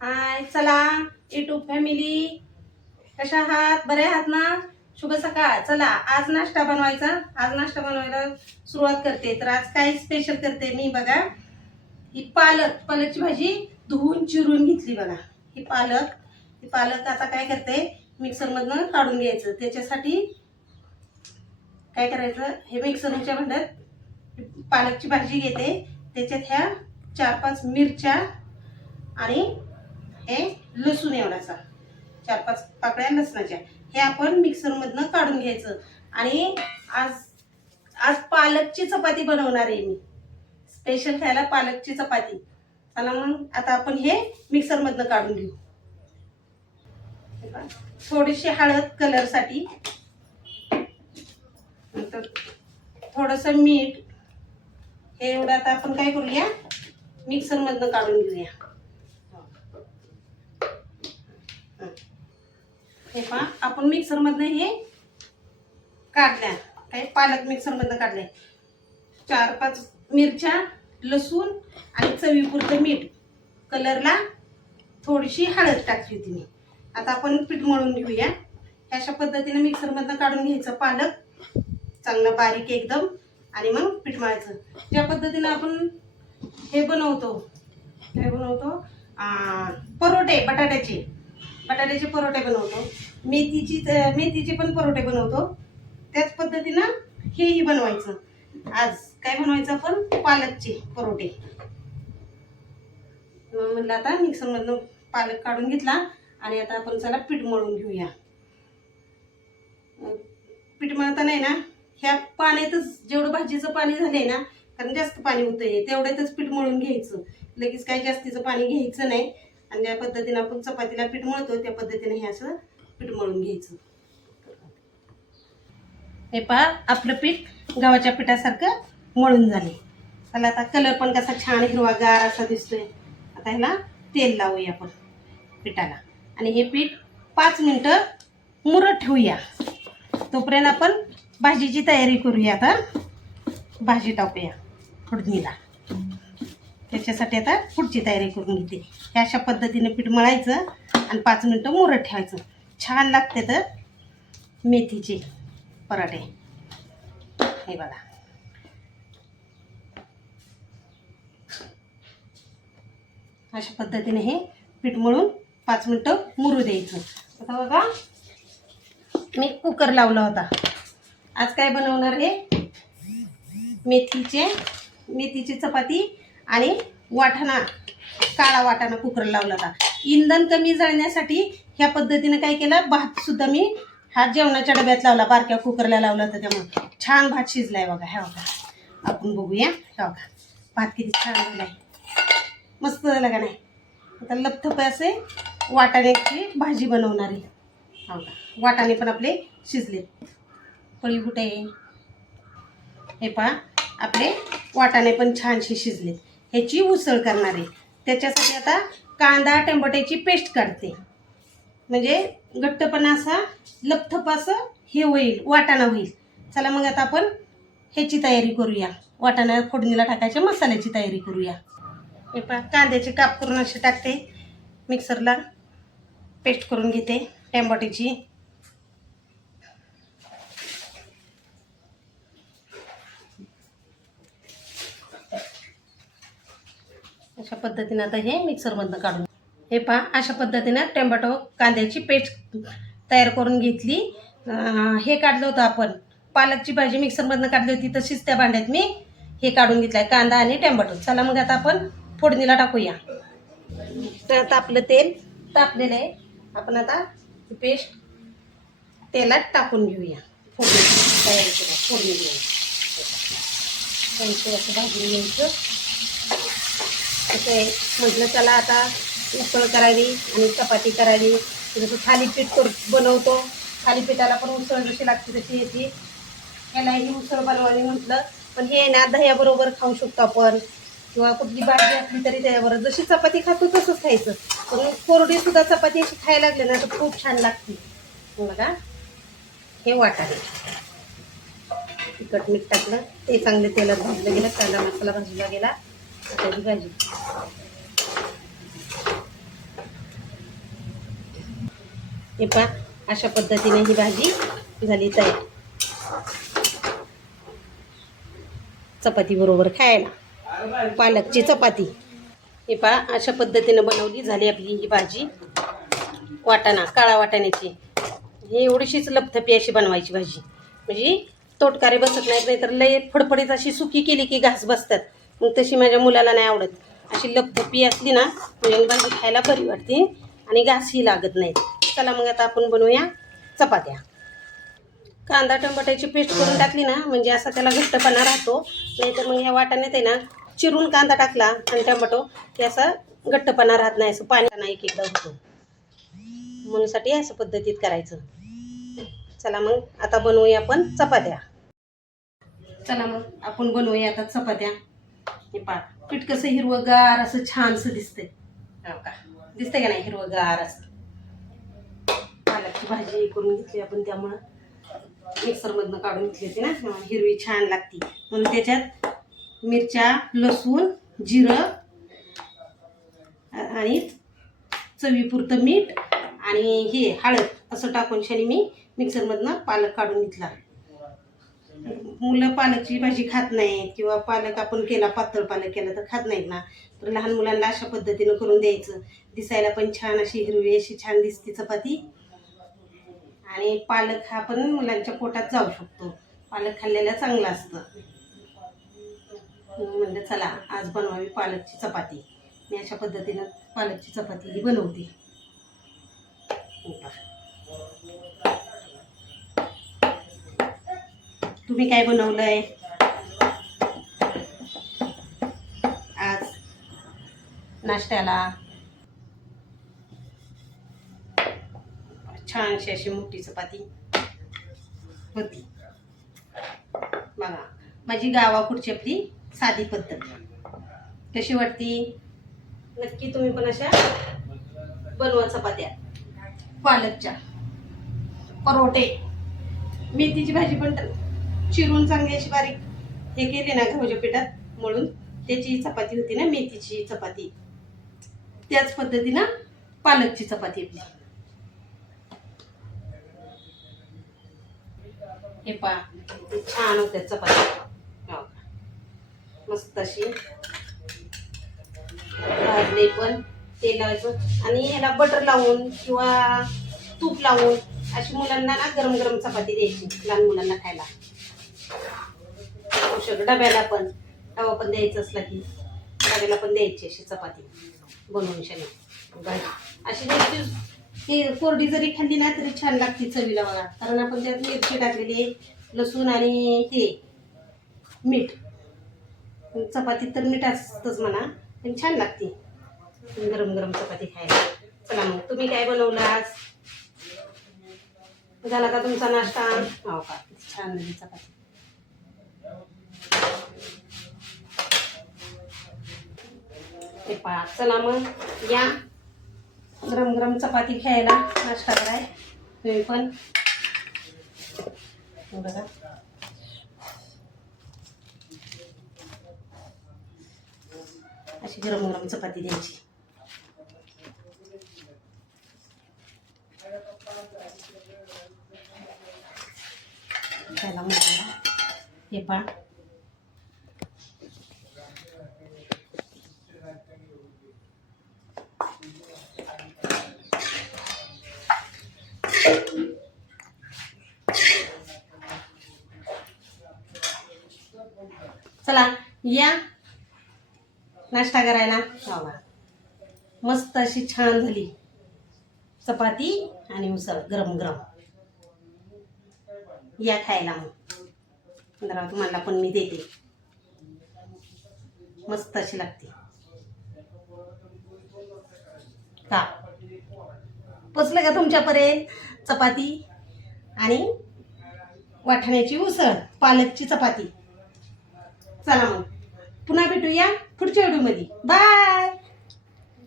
हाय, चला YouTube family, कशा आहात? बरे आहात ना? शुभ सकाळ. चला आज नाश्ता बनवायचा. आज नाश्ता बनवायला सुरुवात करते. तर आज काय स्पेशल करते मी बघा. ही पालकची भाजी धुवून चिरून घेतली बघा. ही पालक आता काय करते, मिक्सर मधनं काढून घ्यायचं. त्याच्यासाठी काय करायचं, हे मिक्सरच्या भांड्यात पालकची भाजी घेते. त्याच्यात ह्या 4-5 मिरच्या आणि हे लसूण एवढासा, 4-5 पाकळ्या लसणाच्या, हे आपण मिक्सर मधनं काढून घ्यायचं. आणि आज आज पालकची चपाती बनवणार आहे मी. स्पेशल खायला पालकची चपाती. चला मग आता आपण हे मिक्सर मधनं काढून घेऊ. थोडीशी हळद कलरसाठी, नंतर थोडस मीठ. हे एवढं आता आपण काय करूया, मिक्सर मधनं काढून घेऊया. हे पहा, आपण मिक्सर मधनं हे काढल्या, काय पालक मिक्सर मधनं काढले. 4-5 मिरच्या, लसूण आणि चवीपुरतं मीठ, कलरला थोडीशी हळद टाकली होती मी. आता आपण पीठ मळून घेऊया. अशा पद्धतीने मिक्सर मधनं काढून घ्यायचं पालक, चांगलं बारीक एकदम, आणि मग पीठ मळायचं. ज्या पद्धतीने आपण हे बनवतो, काय बनवतो, परोठे, बटाट्याचे परोठे बनवतो, मेथीचे पण परोठे बनवतो, त्याच पद्धतीनं हेही बनवायचं. आज काय बनवायचं, आपण पालकचे परोठे. म्हणलं आता मिक्सर मधनं पालक काढून घेतला आणि आता आपण चला पीठ मळून घेऊया. पीठ मळताना आहे ना, ह्या पाण्यातच जेवढं भाजीचं पाणी झालंय ना, कारण जास्त पाणी होतंय, तेवढ्यातच पीठ मळून घ्यायचं. लगेच काही जास्तीचं पाणी घ्यायचं नाही. आणि ज्या पद्धतीने आपण चपातीला पीठ मळतो त्या पद्धतीने हे असं पीठ मळून घ्यायचं. हे पहा, आपलं पीठ गव्हाच्या पिठासारखं मळून झाले. त्याला आता कलर पण कसा छान हिरवागार असा दिसतोय. आता ह्याला तेल लावूया आपण पिठाला, आणि हे पीठ 5 मिनिटं मुरत ठेवूया. तोपर्यंत आपण भाजीची तयारी करूया. आता भाजी टाकूया फोडणीला. त्याच्यासाठी आता पुढची तयारी करून घेते. हे अशा पद्धतीने पीठ मळायचं आणि 5 मिनिटं मुरत ठेवायचं. छान लागते तर मेथीचे पराठे. हे बघा, अशा पद्धतीने हे पीठ मळून 5 मिनिटं मुरू द्यायचं. आता बघा, मी कुकर लावला होता. आज काय बनवणार, हे मेथीची चपाती आणि वाटाणा, काळा वाटाणा कुकर लावला होता. इंधन कमी जळण्यासाठी ह्या पद्धतीने काय केलं, भात सुद्धा मी हा जेवणाच्या डब्यात लावला, बारक्या कुकरला लावला होता. त्यामुळे छान भात शिजलाय बघा. ह्या बघा, आपण बघूया. ह्या बघा, भात किती छान झालाय, मस्त झाला का नाही. आता लपथप असे वाटाण्याची भाजी बनवणार आहे. हा बघा, वाटाणे पण आपले शिजले. पळी कुठे आहे, हे पहा, आपले वाटाणे पण छानशी शिजले. ह्याची उसळ करणार आहे. त्याच्यासाठी आता कांदा टमाट्याची पेस्ट काढते, म्हणजे घट्टपणा असा लपथप असं हे होईल, वाटाणा होईल. चला मग आता आपण ह्याची तयारी करूया. वाटाणा फोडणीला टाकायच्या मसाल्याची तयारी करूया. हे पहा, कांद्याचे काप करून असे टाकते, मिक्सरला पेस्ट करून घेते टमाट्याची. अशा पद्धतीने आता हे मिक्सरमधनं काढून, हे पहा, अशा पद्धतीनं टोमॅटो कांद्याची पेस्ट तयार करून घेतली. हे काढलं होतं आपण, पालकची भाजी मिक्सरमधनं काढली होती, तशीच त्या भांड्यात मी हे काढून घेतलं आहे, कांदा आणि टोमॅटो. चला मग आता आपण फोडणीला टाकूया. तर आता आपलं तेल तापलेलं आहे. आपण आता पेस्ट तेलात टाकून घेऊया. फोडणी तयारी करूया. फोडणी घ्यायची, असं भाजून घ्यायचं. असं आहे म्हटलं, चला आता उसळ करावी आणि चपाती करावी. जसं थालीपीठ बनवतो, थालीपीठाला पण उसळ जशी लागते तशी याची ह्यालाही उसळ बनवावी म्हटलं. पण हे ना दह्याबरोबर खाऊ शकतो आपण, किंवा कुठली भाजी असली तरी त्याच्याबरोबर. जशी चपाती खातो तसंच खायचं. पण कोरडी सुद्धा चपाती अशी खायला लागली ना तर खूप छान लागते. बघा, हे वाटाणे तिखट मीठ टाकलं, ते चांगले तेलात भाजलं गेलं, कांदा मसाला भाजला गेला. आता ही भाजी हे पहा अशा पद्धतीने ही भाजी झाली तयार चपाती बरोबर खायला पालकची चपाती. हे पहा अशा पद्धतीने बनवली झाली आपली ही भाजी वाटाणा काळा वाटाण्याची. ही एवढीशीच लपथपी अशी बनवायची भाजी म्हणजे तोटकारे बसत नाहीत, नाही तर लय फडफडीत अशी सुकी केली की घास बसतात. मग तशी माझ्या मुलाला नाही आवडत. अशी लपथपी असली ना म्हणजे भाजी खायला बरी वाटते आणि घासही लागत नाहीत. चला मग आता आपण बनवूया चपात्या. कांदा टमाट्याची पेस्ट करून टाकली ना म्हणजे असा त्याला घट्टपणा राहतो. नाहीतर मग ह्या वाटाण्यात आहे ना चिरून कांदा टाकला आणि टमाटो ते असा घट्टपणा राहत नाही, असं पाणी नाही एक एकदा होतो. म्हणूनसाठी असं पद्धतीत करायचं. चला मग आता बनवूया आपण चपात्या. चला मग आपण बनवूया आता चपात्या. हे पहा पीठ कसं हिरवंगार असं छानसं दिसतंय. हो का दिसतंय का नाही हिरवंगार असं. पालकची भाजी करून घेतली आपण त्यामुळं मिक्सरमधनं काढून घेतली होती ना हिरवी छान लागती. म्हणून त्याच्यात मिरच्या लसूण जिरं आणि चवीपुरतं मीठ आणि हे हळद असं टाकून शानी मी मिक्सरमधनं पालक काढून घेतला. मुलं पालकची भाजी खात नाहीत किंवा पालक आपण केला पातळ पालक केला तर खात नाहीत ना, तर लहान मुलांना अशा पद्धतीनं करून द्यायचं. दिसायला पण छान अशी हिरवी अशी छान दिसते चपाती आणि पालक हा पण मुलांच्या पोटात जाऊ शकतो. पालक खाल्लेला चांगलं असतं. म्हणलं चला आज बनवावी पालकची चपाती. मी अशा पद्धतीनं पालकची चपाती ही बनवते. तुम्ही काय बनवलंय आज नाश्त्याला? छानशी अशी मोठी चपाती होती बघा. माझी गावाकडची आपली साधी पद्धत कशी वाटती नक्की तुम्ही पण अशा बनवा चपात्या पालकच्या. परोठे मेथीची भाजी पण चिरून चांगली अशी बारीक हे केली ना गव्हाच्या पिठात मळून त्याची चपाती होती ना मेथीची चपाती. त्याच पद्धतीनं पालकची चपाती आपली. हे पहा छान होते चपाती मस्त अशी भाजले पण तेल लावायचं आणि ह्याला बटर लावून किंवा तूप लावून अशी मुलांना ना गरम गरम चपाती द्यायची लहान मुलांना खायला. डब्याला पण डबा पण द्यायचं असला की डब्याला पण द्यायची अशी चपाती बनवून शाने भाजी अशी. ती कोरडी जरी खाल्ली ना तरी छान लागते चवीला बघा, कारण आपण त्यात मिरची टाकलेली आहे लसूण आणि हे मीठ. चपातीत तर मीठ असतंच म्हणा पण छान लागते गरम गरम चपाती खायला. चला मग तुम्ही काय बनवलं आज? झाला का तुमचा नाश्ता? हो का छान झाली चपाती. हे पहा चला मग या गरम गरम चपाती खायला नाश्ता कराय तुम्ही पण बघा. अशी गरम गरम चपाती द्यायची. खायला मुलांना. हे पहा चला या नाश्ता करायला. मस्त अशी छान झाली चपाती आणि उसळ गरम गरम. या खायला मग जरा तुम्हाला पण मी देते. मस्त अशी लागते का? पोचलं का तुमच्यापर्यंत चपाती आणि वाटाण्याची उसळ पालकची चपाती? चला मग पुन्हा भेटूया पुढच्या व्हिडिओमध्ये. बाय.